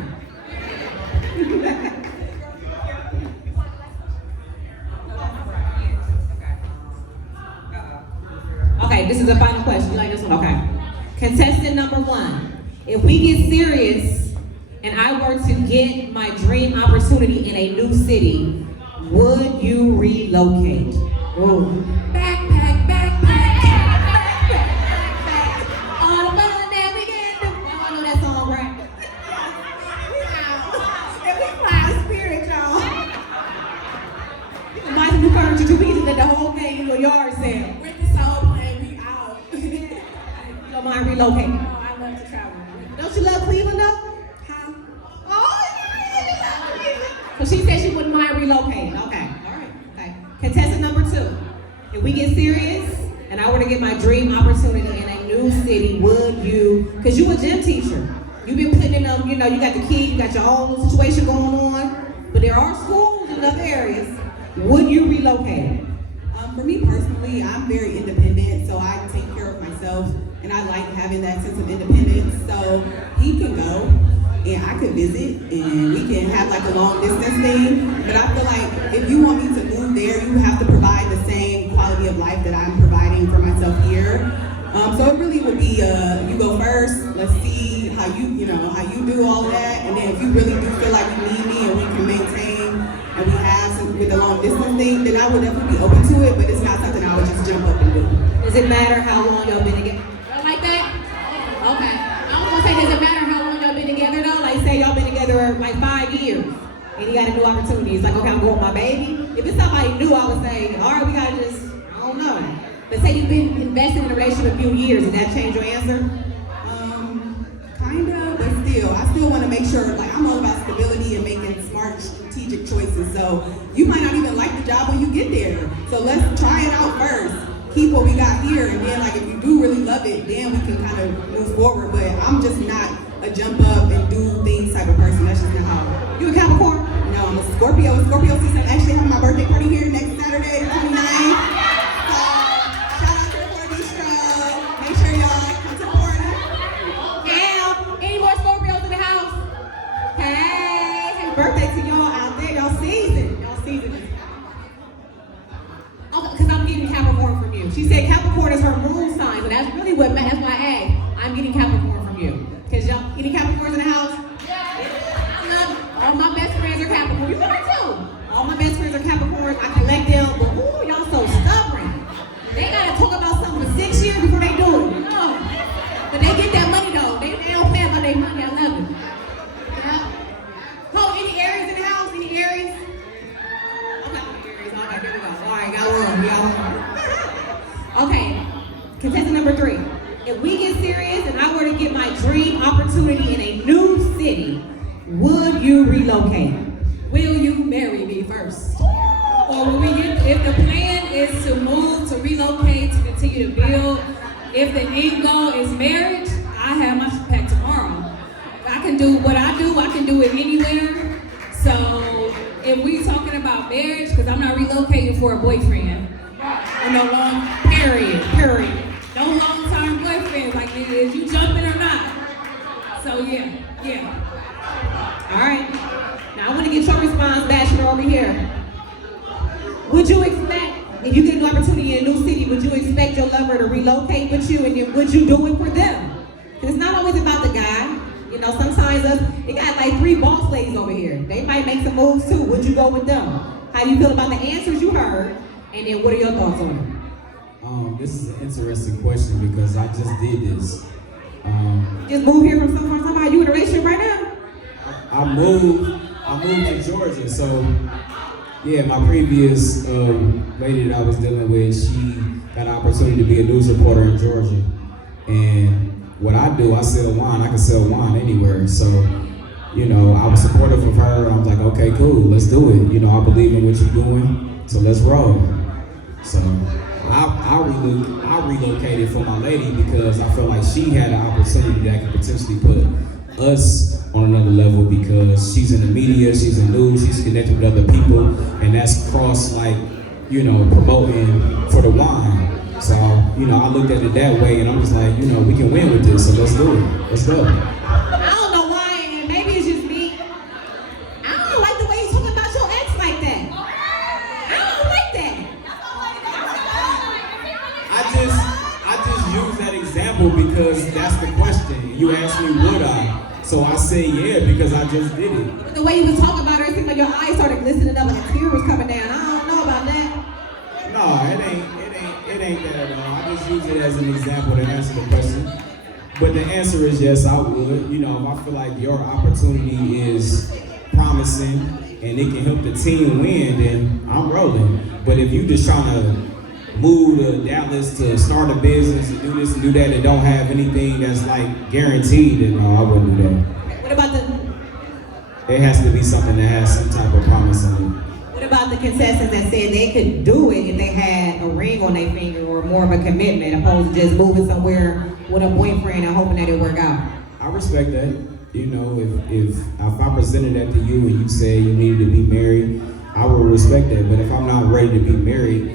Okay, this is the final question. You like this one? Okay. Contestant number one. If we get serious and I were to get my dream opportunity in a new city, would you relocate? Ooh. Backpack, backpack. All the fun that we can do. Y'all know that song, right? And we fly out of spirit, y'all. You can buy some new furniture too. We can just let the whole thing in your yard sale. With the soul plane, we out. You don't mind relocating? Oh, I love to travel. Don't you love Cleveland though? Huh? Oh, you love Cleveland. So she said she wouldn't mind relocating. Okay, all right. Okay. Contestant number 2. If we get serious and I were to get my dream opportunity in a new city, would you? Because you a gym teacher. You've been putting in them, you know, you got the kid, you got your own situation going on, but there are schools in other areas. Would you relocate? For me personally, I'm very independent, so I take care of myself, and I like having that sense of independence. So he can go, and I could visit, and we can have like a long distance thing. But I feel like if you want me to move there, you have to provide the same quality of life that I'm providing for myself here. So it really would be you go first. Let's see how you do all of that, and then if you really do feel like you need me and we can maintain and we have some with the long distance thing, then I would definitely be open to it. But it's not something I would just jump up and do. Does it matter how long y'all been together? Y'all like that? Okay. I was gonna say, does it matter how long y'all been together though? Like say y'all been together like 5 years and he got a new opportunity. It's like, okay, I'm going with my baby. If it's somebody new, I would say, all right, we gotta just, I don't know. But say you've been invested in a relationship a few years, does that change your answer? Kinda, but still, I still want to make sure, like, I'm all about stability and making smart, strategic choices. So you might not even like the job when you get there. So let's try it out first. Keep what we got here, and then, like, if you do really love it, then we can kind of move forward. But I'm just not a jump up and do things type of person. That's just not how. You a Capricorn? No, I'm a Scorpio. Scorpio season. Actually, having my birthday party here next Saturday, the 29th. Birthday to y'all out there, y'all season. Okay, because I'm getting Capricorn from you. She said Capricorn is her moon sign, so that's really what, that's why I asked. I'm getting Capricorn from you. Because y'all, any Capricorns in the house? Yeah. I love it. All my best friends are Capricorn. You are too. All my best friends are Capricorns. I collect them, but ooh, y'all so stubborn. They gotta talk about something for 6 years before they do it. You know? But they get that money though. They don't play about their money. I love it. Yeah. Oh, any Aries in the house? Any Aries? Okay, Aries. Okay, here we go. All right, got one. Okay, contestant number 3. If we get serious and I were to get my dream opportunity in a new city, would you relocate? Will you marry me first? Or will we get, if the plan is to move, to relocate, to continue to build, if the end goal is marriage, I have my shit packed tomorrow. I can do what I do, I can do it anywhere. So if we talking about marriage, because I'm not relocating for a boyfriend. Or no long period. No long-term boyfriends, like is you jumping or not? So yeah. All right. Now I want to get your response, Bachelor, over here. Would you expect, if you get an opportunity in a new city, would you expect your lover to relocate with you, and then would you do it for them? Because it's not always about the guy. You know, sometimes they got like 3 boss ladies over here. They might make some moves too. Would you go with them? How do you feel about the answers you heard? And then what are your thoughts on it? This is an interesting question because I just did this. Just moved here from somewhere. You in a relationship right now? I moved to Georgia, so yeah, my previous lady that I was dealing with, she got an opportunity to be a news reporter in Georgia. And what I do, I sell wine. I can sell wine anywhere. So, you know, I was supportive of her. I was like, okay, cool, let's do it. You know, I believe in what you're doing, so let's roll. So I relocated for my lady because I felt like she had an opportunity that could potentially put us on another level because she's in the media, she's in news, she's connected with other people, and that's cross like, you know, promoting for the wine. So, you know, I looked at it that way and I'm just like, you know, we can win with this, so let's do it. Let's go. I don't know why, and maybe it's just me. I don't like the way you talk about your ex like that. I don't like that. I just use that example because that's the question. You asked me would I. So I said yeah because I just did it. But the way you was talking about her, it seemed like your eyes started glistening up and a tear was coming down. I don't know about that. No, it ain't that at all. I just use it as an example to answer the question. But the answer is yes, I would. You know, if I feel like your opportunity is promising and it can help the team win, then I'm rolling. But if you just trying to move to Dallas to start a business and do this and do that and don't have anything that's like guaranteed, then no, I wouldn't do that. What about the It has to be something that has some type of promise in it. What about the contestants that said they could do it if they had a ring on their finger or more of a commitment opposed to just moving somewhere with a boyfriend and hoping that it work out? I respect that. You know, if I presented that to you and you said you needed to be married, I would respect that. But if I'm not ready to be married,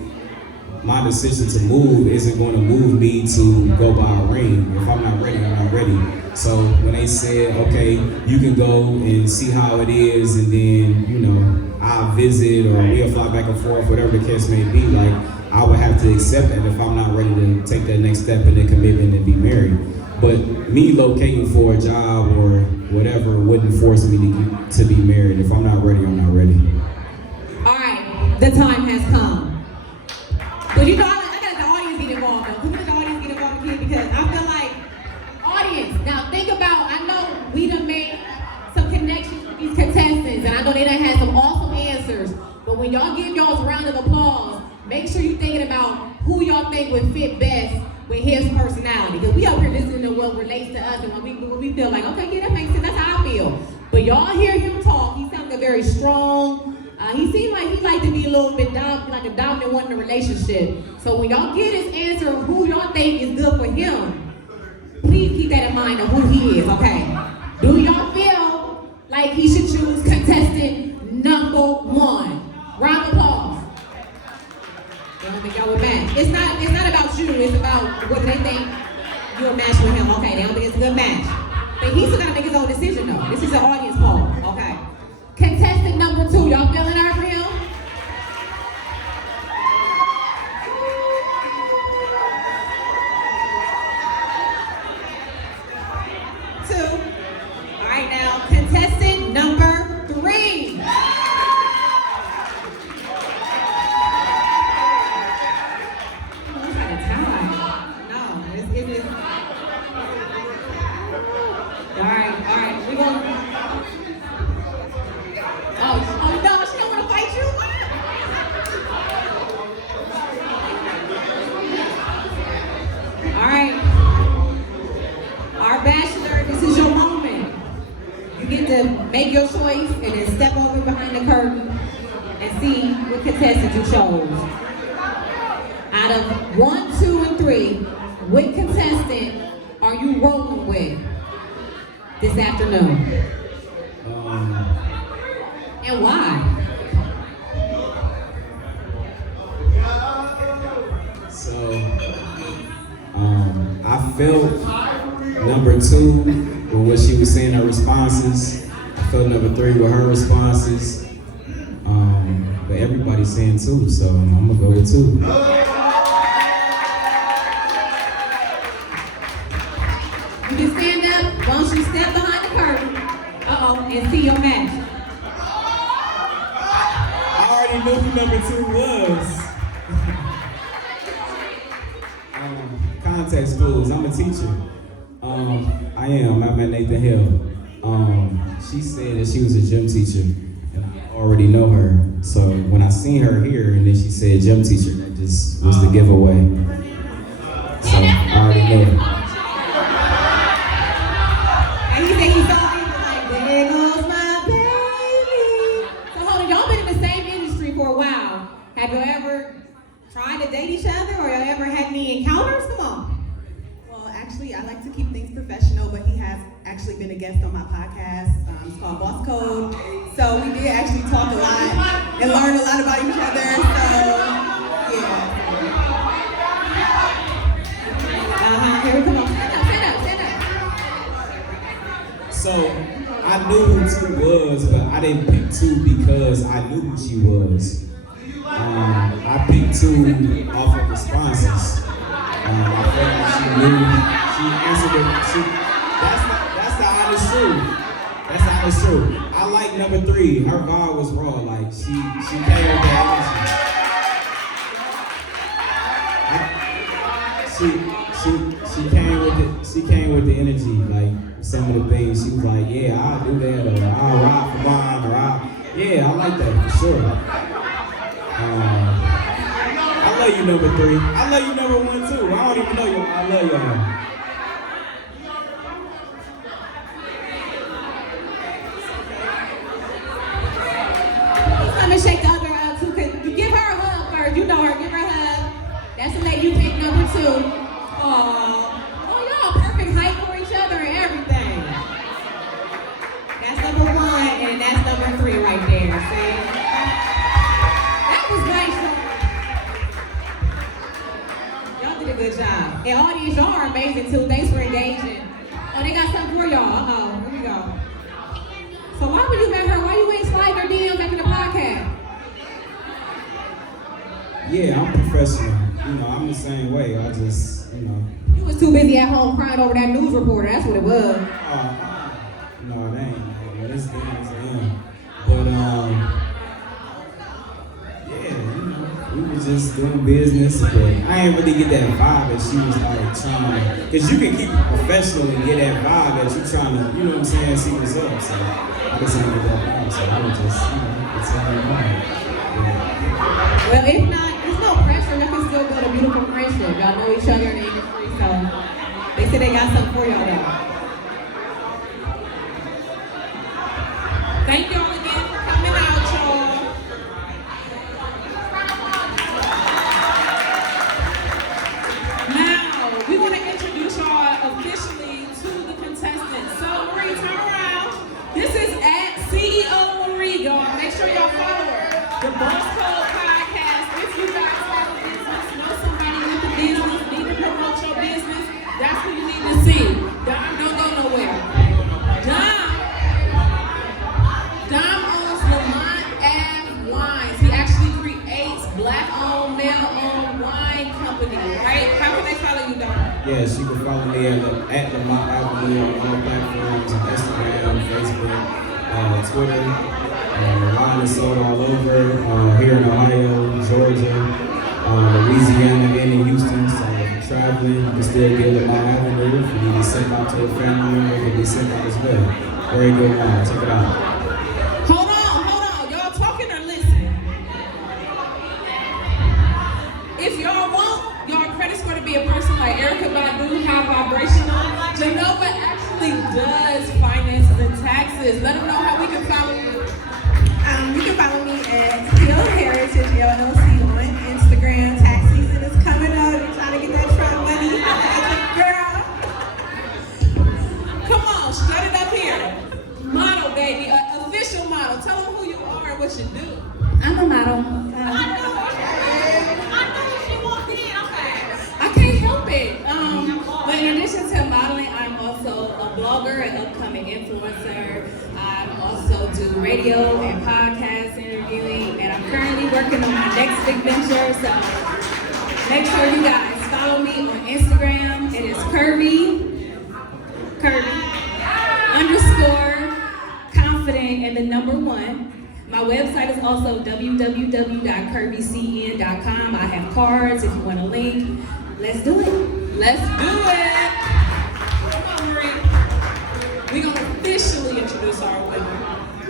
my decision to move isn't going to move me to go buy a ring. If I'm not ready, I'm not ready. So when they said, okay, you can go and see how it is and then, you know, I'll visit or we'll fly back and forth, whatever the case may be, like, I would have to accept that if I'm not ready to take that next step in the commitment and be married. But me locating for a job or whatever wouldn't force me to be married. If I'm not ready, I'm not ready. All right, the time has come. But you know, I gotta let the audience get involved though. Who let the audience get involved again? Because I feel like, audience, now think about, I know we done made some connections with these contestants, and I know they done had some awesome answers. But when y'all give y'all's round of applause, make sure you're thinking about who y'all think would fit best with his personality. Because we up here listening to what relates to us, and when we feel like, okay, yeah, that makes sense, that's how I feel. But y'all hear him talk, he sounds very strong. He seemed like he liked to be a little bit like a dominant one in a relationship. So when y'all get his answer of who y'all think is good for him, please keep that in mind of who he is, okay? Do y'all feel like he should choose contestant number 1? Round of applause. I don't think y'all would match. It's not about you, it's about whether they think you'll match with him. Okay, they don't think it's a good match. But he's still gotta make his own decision though. This is an audience poll, okay? Contestant number 2, y'all feeling our for him? All right, now contestant number 3. All right, we gonna. Oh no, she don't want to fight you. All right, our bachelor, this is your moment. You get to make your choice and then step over behind the curtain and see what contestant you chose. Out of 1, 2, and 3, what contestant are you rolling with this afternoon? And why? So, I felt number 2 with what she was saying, her responses. I felt number 3 with her responses. But everybody's saying 2, so I'm gonna go with 2. You can stand up, why don't you step behind the curtain, and see your match. I already knew who number 2 was. Context clues, I'm a teacher. I am, I'm at Nathan Hill. She said that she was a gym teacher, and I already know her. So when I seen her here, and then she said gym teacher, that just was the giveaway. So I already know her. And he said he saw me like, there goes my baby. So hold on, y'all been in the same industry for a while. Have you ever tried to date each other or y'all ever had any encounters? Come on. Well, actually, I like to keep things professional, but he has actually been a guest on my podcast. It's called Boss Code. So we did actually talk a lot and learn a lot about each other. So, yeah. Here we come on. Stand up. So I knew who 2 was, but I didn't pick 2 because I knew who she was. I picked 2 off of responses. I felt like she knew, she answered it. That's the honest truth. That's true. I like number 3. Her vibe was raw. Like she came with that energy. She came with the energy. Like some of the things she was like, yeah, I'll do that, or I'll ride for mine, or yeah, I like that for sure. I love you, number 3. I love you, number 1 too. I don't even know you. I love y'all. Come and shake the other two. You give her a hug first. You know her. Give her a hug. That's the lady you picked, number 2. Oh, y'all perfect height for each other and everything. That's number 1, and that's number 3 right there. See? That was nice. Y'all did a good job. And audience, y'all are amazing too. Thanks for engaging. Oh, they got something for y'all. Here we go. So why would you met her? Why you ain't slide her DM making a podcast? Yeah, I'm professional. You know, I'm the same way. I just, you know. You was too busy at home crying over that news reporter. That's what it was. No, it ain't. It's them. But yeah, you know, we was just doing business. But I ain't really get that vibe that she was like trying to, because you can keep it professional and get that vibe that you trying to, you know what I'm saying, see what's up. So I just ain't get that vibe. So I was just, you know, it's in my mind. Yeah. Well, if not, there's no pressure. You can still build a beautiful friendship. Y'all know each other and they get free. So they said they got something for y'all though. Thank y'all again for coming out, y'all. Now, we want to introduce y'all officially to the contestants. So, Marie, turn around. This is at CEO Marie, y'all. Make sure y'all follow her. The Boss Code Podcast. If you guys have a business, know somebody with a business, need to promote your business, that's who you need to see. Dom, don't go nowhere. Dom owns Lamont Ave Wines. He actually creates black-owned, male-owned wine company, right? How can they follow you, Dom? Yeah, she can follow me at Lamont Avenue on all platforms, Instagram, Facebook, Twitter. The wine is sold all over, here in Ohio, Georgia, Louisiana, and in Houston. So if you're traveling, you can still get Lamont Avenue. If you need to send out to a family member, it can be sent out as well. Very good wine. Check it out. Hold on. Y'all talking or listening? If y'all want y'all credit score to be a person like Erica Badu, high vibrational, Genova actually does finances and taxes. Let them know how we can follow you. You can follow me at Hill Heritage LLC on Instagram. Tax season is coming up. You're trying to get that truck money. Girl. Come on, shut it up here. Model, baby, official model. Tell them who you are and what you do. I'm a model. I know she walked in. Okay. I can't help it. But in addition to modeling, I'm also a blogger, an upcoming influencer. I also do radio and podcast interviewing, and I'm currently working on my next big venture. So make sure you guys follow me on Instagram. It is Curvy _confident and the number 1. My website is also www.curvycn.com. I have cards if you want a link. Let's do it. Let's do it. Come on, Marie. We're going to officially introduce our winner.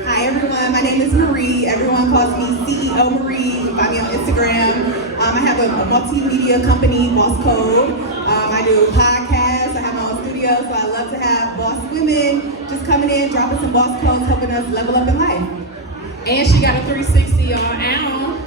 Hi everyone, my name is Marie. Everyone calls me CEO Marie. You can find me on Instagram. I have a multimedia company, Boss Code. I do podcasts. I have my own studio, so I love to have boss women just coming in, dropping some boss codes, helping us level up in life. And she got a 360, y'all. Ow.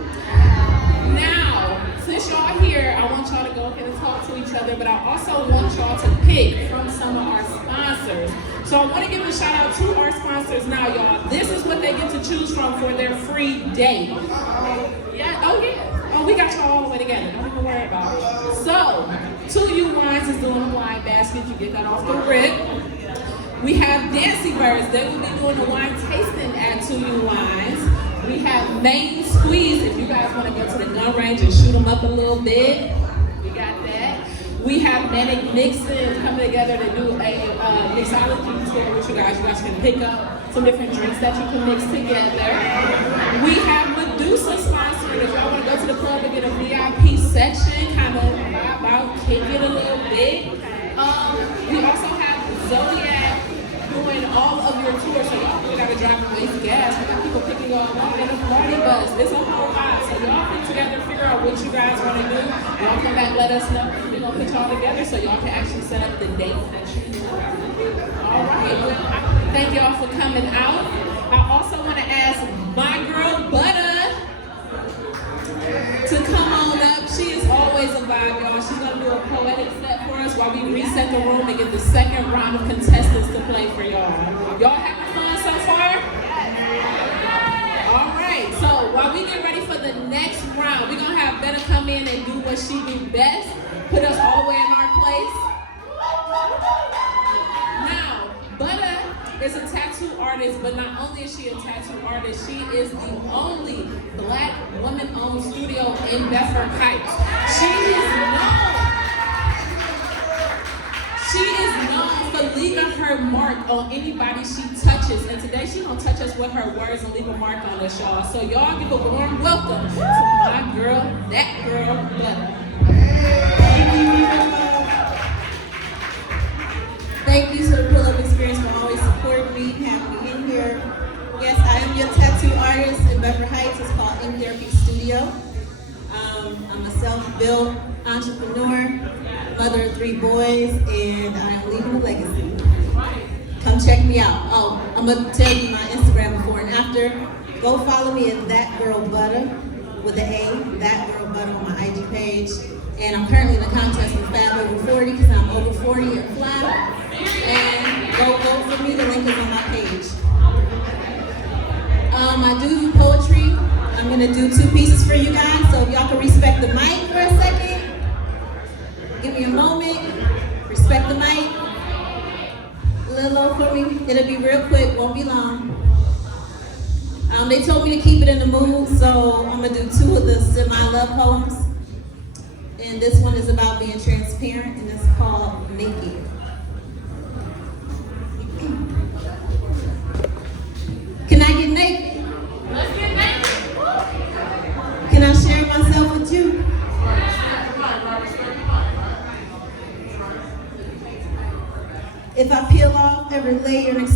Now, since y'all here, I want y'all to go ahead and talk to each other, but I also want y'all to pick from some of our sponsors. So I want to give a shout out to our sponsors now, y'all. This is what they get to choose from for their free day. Yeah, oh, we got y'all all the way together. Don't even worry about it. So, 2U Wines is doing a wine basket. You get that off the rip. We have Dancy Birds. They will be doing a wine tasting at 2U Wines. We have Main Squeeze. If you guys want to go to the gun range and shoot them up a little bit, we got that. We have Manic Mixins coming together to do a mixology tour with you guys. You guys can pick up some different drinks that you can mix together. We have Medusa sponsored. If y'all want to go to the club and get a VIP section, kind of vibe out, kick it a little bit. We also have Zodiac doing all of your tours, so y'all really gotta drive and waste gas. We got people picking you up in a party bus. It's a whole lot. So y'all get together, figure out what you guys want to do. Y'all come back, let us know. We're gonna put y'all together so y'all can actually set up the date that you want. All right. Thank y'all for coming out. I also want to ask my girl Butter to come on up. She is always a vibe, y'all. She's gonna do a poetic set for us while we reset the room and get the second round of contestants to play for y'all. Y'all having fun so far? All right. So while we get ready for the next round, we're gonna have Better come in and do what she do best, put us all the way in our place. Now, Butter is a tattoo artist, but not only is she a tattoo artist, she is the only Black woman-owned studio in Bedford Heights. She is known for leaving her mark on anybody she touches, and today she's gonna touch us with her words and leave a mark on us, y'all. So y'all give a warm welcome to my girl, that girl, Butter. Thank you to the Pull Up Experience for always supporting me, having me in here. Yes, I am your tattoo artist in Bedford Heights. It's called In Therapy Studio. I'm a self-built entrepreneur, mother of 3 boys, and I am leaving a legacy. Come check me out. Oh, I'm gonna tell you my Instagram before and after. Go follow me at That Girl Butter with an A, That Girl Butter on my IG page. And I'm currently in a contest with Fab Over 40 because I'm over 40 and flat. And go vote for me. The link is on my page. I do poetry. I'm gonna do 2 pieces for you guys. So if y'all can respect the mic for a second, give me a moment. Respect the mic. A little low for me. It'll be real quick. Won't be long. They told me to keep it in the mood, so I'm gonna do 2 of the semi-love poems. And this one is about being transparent, and it's called Naked. Can I get naked? Let's get naked. Can I share myself with you? If I peel off every layer and